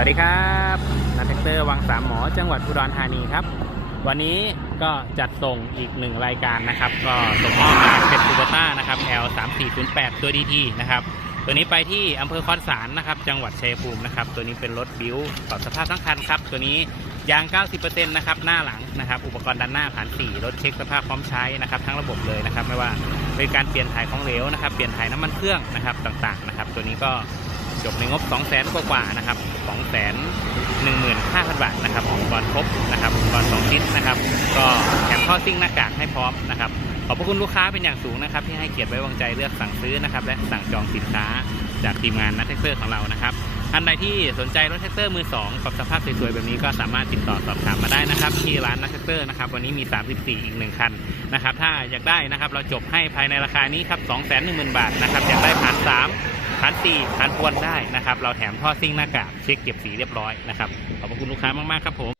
วัสดีครับนัทแท็กเตอร์วังสามหมอจังหวัดอุดรธานีครับ วันนี้ก็จัดส่งอีกหนึ่งรายการนะครับ ก็ส่งมอบเป็นคูเบต้านะครับ L 3 4 0 8ตัว DT นะครับ ตัวนี้ไปที่อำเภอคอนสารนะครับ จังหวัดชัยภูมินะครับ ตัวนี้เป็นรถบิวปรับสภาพทั้งคันครับ ตัวนี้ยาง 90%นะครับ หน้าหลังนะครับ อุปกรณ์ด้านหน้าผ่านสี่รถเช็คสภาพพร้อมใช้นะครับ ทั้งระบบเลยนะครับ ไม่ว่าเป็นการเปลี่ยนถ่ายของเหลวนะครับ เปลี่ยนถ่ายน้ำมันเครื่องนะครับต่างๆนะครับ ตัวนี้ก็ จบในงบ 2 0 0 0 0 0กว่าๆนะครับ2 1 5 0 0 0 บาทนะครับอุปกรณ์ครบนะครับอุปกรณ์2ชิ้นนะครับ ก็แถมท่อซิ่งหน้ากากให้พร้อมนะครับขอบพระคุณลูกค้าเป็นอย่างสูงนะครับ ที่ให้เกียรติไว้วางใจเลือกสั่งซื้อนะครับ และสั่งจองสินค้าจากทีมงานนัทเทคเตอร์ของเรานะครับท่านใดที่สนใจรถแท็กเตอร์มือ2ปรับสภาพสวยๆแบบนี้ก็สามารถติดต่อสอบถามมาได้นะครับ ที่ร้านนัทเทคเตอร์นะครับ วันนี้มี 34 อีกหนึ่งคันนะครับ ถ้าอยากได้นะครับ เราจบให้ภายในราคานี้ครับ 210,000 บาทนะครับ อยากได้ผ่าน 3 พันสี่พันพวนได้นะครับ เราแถมท่อซิ่งหน้ากากเช็คเก็บสีเรียบร้อยนะครับ ขอบพระคุณลูกค้ามาก ๆ ครับผม